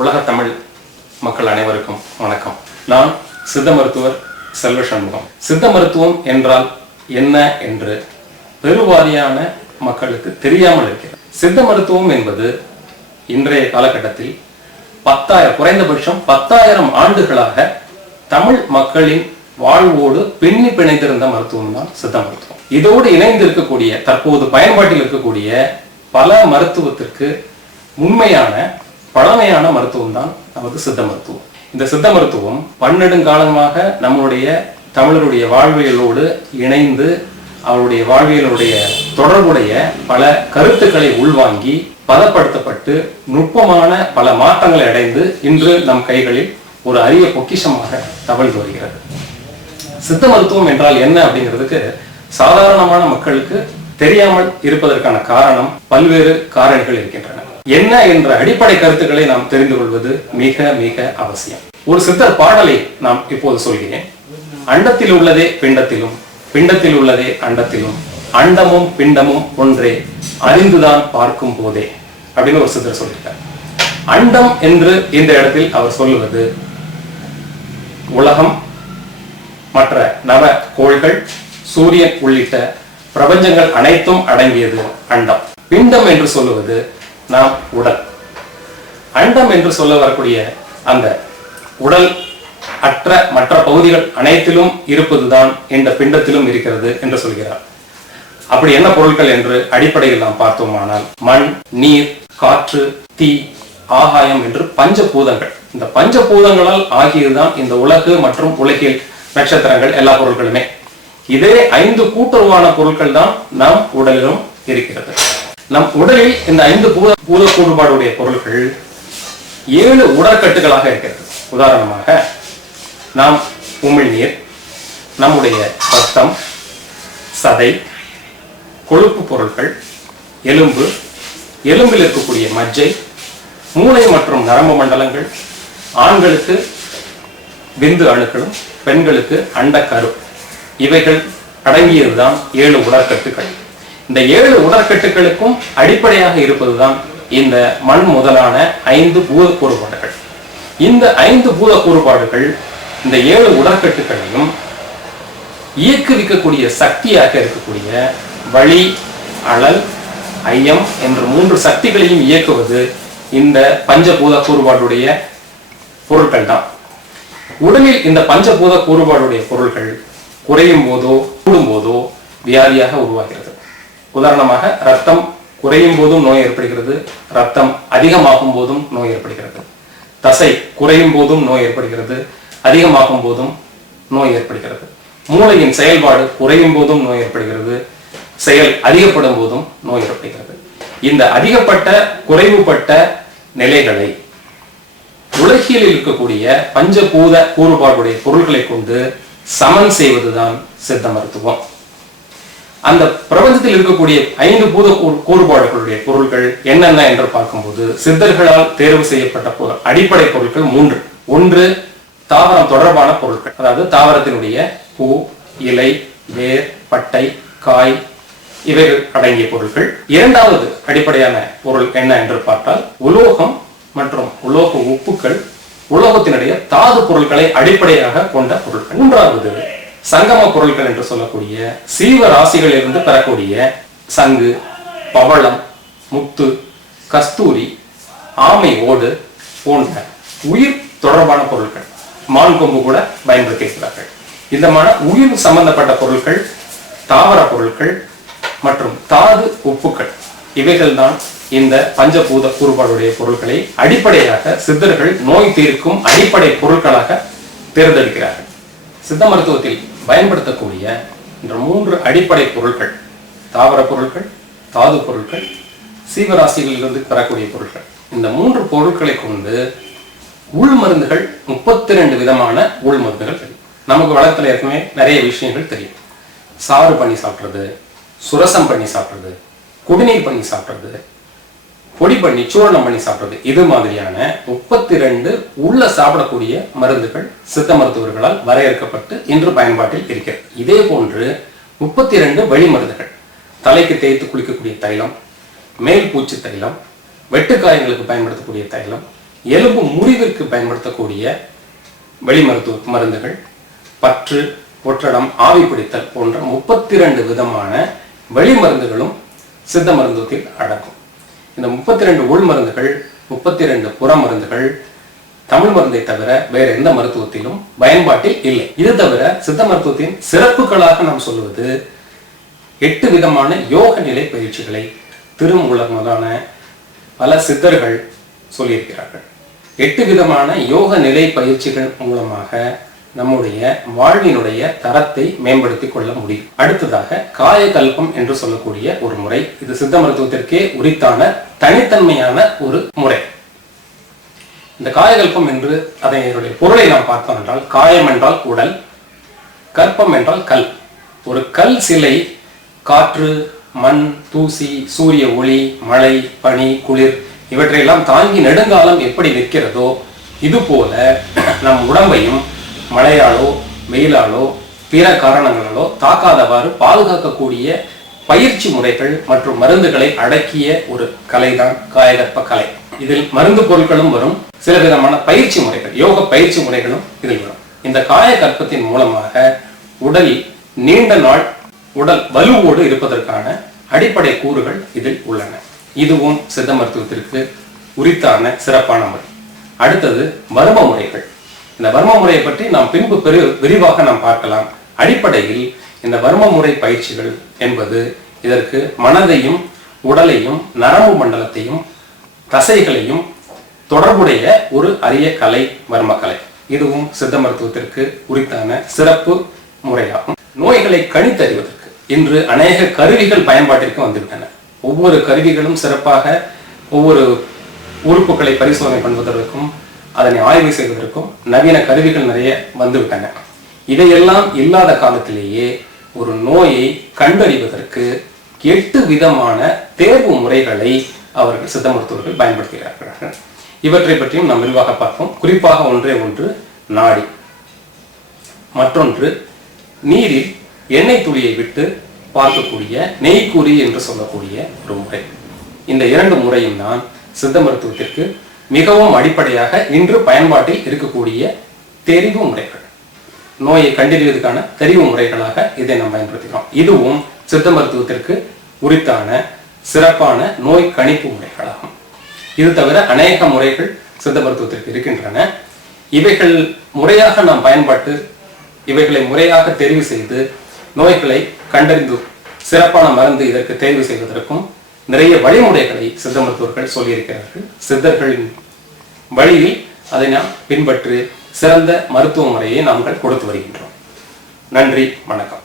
உலக தமிழ் மக்கள் அனைவருக்கும் வணக்கம். நான் சித்த மருத்துவர் செல்வ சண்முகம். சித்த மருத்துவம் என்றால் என்ன என்று பெருவாரியான மக்களுக்கு தெரியாமல் இருக்கிறது. சித்த மருத்துவம் என்பது இன்றைய காலகட்டத்தில் பத்தாயிரம் குறைந்தபட்சம் பத்தாயிரம் ஆண்டுகளாக தமிழ் மக்களின் வாழ்வோடு பின்னி பிணைந்திருந்த மருத்துவம் தான் சித்த மருத்துவம். இதோடு இணைந்து இருக்கக்கூடிய தற்போது பயன்பாட்டில் இருக்கக்கூடிய பல மருத்துவத்திற்கு உண்மையான பழமையான மருத்துவம் தான் நமது சித்த மருத்துவம். இந்த சித்த மருத்துவம் பன்னெடுங்காலமாக நம்மளுடைய தமிழருடைய வாழ்வியலோடு இணைந்து அவருடைய வாழ்வியலுடைய தொடர்புடைய பல கருத்துக்களை உள்வாங்கி பதப்படுத்தப்பட்டு நுட்பமான பல மாற்றங்களை அடைந்து இன்று நம் கைகளில் ஒரு அரிய பொக்கிஷமாக தவழ்ந்து வருகிறது. சித்த மருத்துவம் என்றால் என்ன அப்படிங்கிறதுக்கு சாதாரணமான மக்களுக்கு தெரியாமல் இருப்பதற்கான காரணம் பல்வேறு காரணிகள் இருக்கின்றன. என்ன என்ற அடிப்படை கருத்துக்களை நாம் தெரிந்து கொள்வது மிக மிக அவசியம். ஒரு சித்தர் பாடலை நாம் இப்போது சொல்கிறேன். அண்டத்தில் உள்ளதே பிண்டத்திலும் பிண்டத்தில் உள்ளதே அண்டத்திலும் அண்டமும் பிண்டமும் ஒன்றே அறிந்துதான் பார்க்கும் போதே அப்படின்னு ஒரு சித்தர் சொல்லியிருக்கார். அண்டம் என்று இந்த இடத்தில் அவர் சொல்லுவது உலகம் மற்ற நவ கோள்கள் சூரியன் உள்ளிட்ட பிரபஞ்சங்கள் அனைத்தும் அடங்கியது அண்டம். பிண்டம் என்று சொல்லுவது நாம் உடல். அண்டம் என்று சொல்ல வரக்கூடிய அந்த உடல் அற்ற மற்ற பகுதிகள் அனைத்திலும் இருப்பதுதான் இந்த பிண்டத்திலும் இருக்கிறது என்று சொல்கிறார். அப்படி என்ன பொருட்கள் என்று அடிப்படையில் நாம் பார்த்தோமானால் மண் நீர் காற்று தீ ஆகாயம் என்று பஞ்ச பூதங்கள் இந்த பஞ்ச பூதங்களால் ஆகியதுதான் இந்த உலகு மற்றும் உலகில் நட்சத்திரங்கள் எல்லா பொருட்களுமே இதே ஐந்து கூட்டுறவான பொருட்கள் தான் நம் உடலிலும் இருக்கிறது. நம் உடலில் இந்த ஐந்து பூத பூத கூடுபாடுடைய பொருட்கள் ஏழு உடற்கட்டுகளாக இருக்கிறது. உதாரணமாக நாம் உமிழ்நீர் நம்முடைய ரத்தம் சதை கொழுப்பு பொருட்கள் எலும்பு எலும்பில் இருக்கக்கூடிய மஜ்ஜை மூளை மற்றும் நரம்பு மண்டலங்கள் ஆண்களுக்கு விந்து அணுக்களும் பெண்களுக்கு அண்டக்கரு. இவைகள் அடங்கியதுதான் ஏழு உடற்கட்டுகள். இந்த ஏழு உடற்கட்டுகளுக்கும் அடிப்படையாக இருப்பதுதான் இந்த மண் முதலான ஐந்து பூத கூறுபாடுகள். இந்த ஐந்து பூத கூறுபாடுகள் இந்த ஏழு உடற்கட்டுகளையும் இயக்குவிக்கக்கூடிய சக்தியாக இருக்கக்கூடிய வழி அழல் ஐயம் என்ற மூன்று சக்திகளையும் இயக்குவது இந்த பஞ்சபூத கூறுபாடுடைய பொருட்கள் தான். உடலில் இந்த பஞ்சபூத கூறுபாடுடைய பொருட்கள் குறையும் போதோ கூடும் போதோ வியாதியாக உருவாகிறது. உதாரணமாக ரத்தம் குறையும் போதும் நோய் ஏற்படுகிறது. ரத்தம் அதிகமாகும் போதும் நோய் ஏற்படுகிறது. தசை குறையும் போதும் நோய் ஏற்படுகிறது. அதிகமாகும் போதும் நோய் ஏற்படுகிறது. மூளையின் செயல்பாடு குறையும் போதும் நோய் ஏற்படுகிறது. செயல் அதிகப்படும் போதும் நோய் ஏற்படுகிறது. இந்த அதிகப்பட்ட குறைவுபட்ட நிலைகளை உலகில் இருக்கக்கூடிய பஞ்சபூத கூறுபாடுடைய பொருட்களை கொண்டு சமன் செய்வதுதான் சித்த மருத்துவம். அந்த பிரபஞ்சத்தில் இருக்கக்கூடிய ஐந்து பூத கூறுபாடுகளுடைய பொருட்கள் என்னென்ன என்று பார்க்கும்போது சித்தர்களால் தேர்வு செய்யப்பட்ட அடிப்படை பொருட்கள் மூன்று. ஒன்று தாவரம் தொடர்பான பொருட்கள். அதாவது தாவரத்தினுடைய பூ இலை வேர் பட்டை காய் இவைகள் அடங்கிய பொருட்கள். இரண்டாவது அடிப்படையான பொருள் என்ன என்று பார்த்தால் உலோகம் மற்றும் உலோக உப்புக்கள் உலோகத்தினுடைய தாது பொருட்களை அடிப்படையாக கொண்ட பொருட்கள். மூன்றாவது சங்கம பொருட்கள் என்று சொல்லக்கூடிய சீவ ராசிகளிலிருந்து பெறக்கூடிய சங்கு பவளம் முத்து கஸ்தூரி ஆமை ஓடு போன்ற உயிர் தொடர்பான பொருட்கள் மான் கொம்பு கூட பயன்படுத்துகிறார்கள் இந்த மாதிரி உயிர் சம்பந்தப்பட்ட பொருட்கள் தாவர பொருட்கள் மற்றும் தாது உப்புக்கள் இவைகள் தான் இந்த பஞ்சபூத கூறுபாடுடைய பொருட்களை அடிப்படையாக சித்தர்கள் நோய் தீர்க்கும் அடிப்படை பொருட்களாக தேர்ந்தெடுக்கிறார்கள். சித்த மருத்துவத்தில் பயன்படுத்தக்கூடிய இந்த மூன்று அடிப்படை பொருட்கள் தாவர பொருட்கள் தாது பொருட்கள் சீவராசிகளிலிருந்து பெறக்கூடிய பொருட்கள் இந்த மூன்று பொருட்களை கொண்டு உள் மருந்துகள் முப்பத்தி ரெண்டு விதமான உள் மருந்துகள் தெரியும். நமக்கு வளத்தில் ஏற்கனவே நிறைய விஷயங்கள் தெரியும். சாறு பண்ணி சாப்பிட்றது சுரசம் பண்ணி சாப்பிட்றது குடிநீர் பண்ணி சாப்பிட்றது பொடி பண்ணி சூரணம் பண்ணி சாப்பிட்றது. இது மாதிரியான முப்பத்தி ரெண்டு உள்ள சாப்பிடக்கூடிய மருந்துகள் சித்த மருத்துவர்களால் வரையறுக்கப்பட்டு இன்று பயன்பாட்டில் இருக்கிறது. இதே போன்று முப்பத்தி ரெண்டு வழி மருந்துகள். தலைக்கு தேய்த்து குளிக்கக்கூடிய தைலம் மேல் பூச்சி தைலம் வெட்டுக்காயங்களுக்கு பயன்படுத்தக்கூடிய தைலம் எலும்பு முறிவிற்கு பயன்படுத்தக்கூடிய வெளி மருத்துவ மருந்துகள் பற்று ஒற்றடம் ஆவி பிடித்தல் போன்ற முப்பத்தி ரெண்டு விதமான வெளி மருந்துகளும் சித்த மருந்துவத்தில் அடக்கும் இந்த முப்பத்தி ரெண்டு உள் மருந்துகள் முப்பத்தி ரெண்டு புற மருந்துகள் தமிழ் மருந்தை தவிர வேற எந்த மருத்துவத்திலும் பயன்பாட்டில் இல்லை. இது தவிர சித்த மருத்துவத்தின் சிறப்புகளாக நாம் சொல்லுவது எட்டு விதமான யோக நிலை பயிற்சிகளை திருமூலர் முதலான பல சித்தர்கள் சொல்லியிருக்கிறார்கள். எட்டு விதமான யோக நிலை பயிற்சிகள் மூலமாக நம்முடைய வாழ்வினுடைய தரத்தை மேம்படுத்திக் கொள்ள முடியும். அடுத்ததாக காயகல்பம் என்று சொல்லக்கூடிய ஒரு முறை. இது சித்த மருத்துவத்திற்கே உரித்தான தனித்தன்மையான ஒரு முறை. இந்த காயகல்பம் என்று அதனுடைய பொருளை நாம் பார்த்தோம் என்றால் காயம் என்றால் உடல் கற்பம் என்றால் கல். ஒரு கல் சிலை காற்று மண் தூசி சூரிய ஒளி மழை பனி குளிர் இவற்றையெல்லாம் தாங்கி நெடுங்காலம் எப்படி நிற்கிறதோ இது போல நம் உடம்பையும் மழையாலோ வெயிலாலோ பிற காரணங்களாலோ தாக்காதவாறு பாதுகாக்கக்கூடிய பயிற்சி முறைகள் மற்றும் மருந்துகளை அடக்கிய ஒரு கலைதான் காயகற்ப கலை. இதில் மருந்து பொருட்களும் வரும். சில விதமான பயிற்சி முறைகள் யோக பயிற்சி முறைகளும் இதில் வரும். இந்த காயகற்பத்தின் மூலமாக உடல் நீண்ட நாள் உடல் வலுவோடு இருப்பதற்கான அடிப்படை கூறுகள் இதில் உள்ளன. இதுவும் சித்த மருத்துவத்திற்கு உரித்தான சிறப்பான முறை. அடுத்தது வர்ம முறைகள். இந்த வர்ம முறையை பற்றி நாம் பின்பு பெரு விரிவாக நாம் பார்க்கலாம். அடிப்படையில் இந்த வர்ம முறை பயிற்சிகள் என்பது இதற்கு மனதையும் உடலையும் நரம்பு மண்டலத்தையும் தசைகளையும் தொடர்புடைய ஒரு அரிய கலை வர்மக்கலை இதுவும் சித்த மருத்துவத்திற்கு உரித்தான சிறப்பு முறையாகும். நோய்களை கணித்தறிவதற்கு இன்று அநேக கருவிகள் பயன்பாட்டிற்கு வந்துவிட்டன ஒவ்வொரு கருவிகளும் சிறப்பாக ஒவ்வொரு உறுப்புகளை பரிசோதனை பண்ணுவதற்கும் அதனை ஆய்வு செய்வதற்கும் நவீன கருவிகள் நிறைய வந்துவிட்டன. இதையெல்லாம் இல்லாத காலத்திலேயே ஒரு நோயை கண்டறிவதற்கு எட்டு விதமான தேர்வு முறைகளை அவர்கள் சித்த மருத்துவர்கள் பயன்படுத்துகிறார்கள். இவற்றை பற்றியும் நாம் விரிவாக பார்ப்போம். குறிப்பாக ஒன்றே ஒன்று நாடி. மற்றொன்று நீரில் எண்ணெய் துளியை விட்டு பார்க்கக்கூடிய நெய்க்குறி என்று சொல்லக்கூடிய ஒரு முறை. இந்த இரண்டு முறையும் தான் சித்த மருத்துவத்திற்கு மிகவும் அடிப்படையாக இன்று பயன்பாட்டில் இருக்கக்கூடிய தெரிவு முறைகள். நோயை கண்டறிவதற்கான தெரிவு முறைகளாக இதை நாம் பயன்படுத்துகிறோம் இதுவும் சித்த மருத்துவத்திற்கு உரித்தான சிறப்பான நோய் கணிப்பு முறைகளாகும். இது தவிர அநேக முறைகள் சித்த மருத்துவத்திற்கு இருக்கின்றன. இவைகள் முறையாக நாம் பயன்பாட்டு இவைகளை முறையாக தெரிவு செய்து நோய்களை கண்டறிந்து சிறப்பான மருந்து இதற்கு தேர்வு செய்வதற்கும் நிறைய வழிமுறைகளை சித்த மருத்துவர்கள் சொல்லியிருக்கிறார்கள். சித்தர்களின் வழியில் அதை நாம் பின்பற்றி சிறந்த மருத்துவ முறையை நாங்கள் கொடுத்து வருகின்றோம். நன்றி வணக்கம்.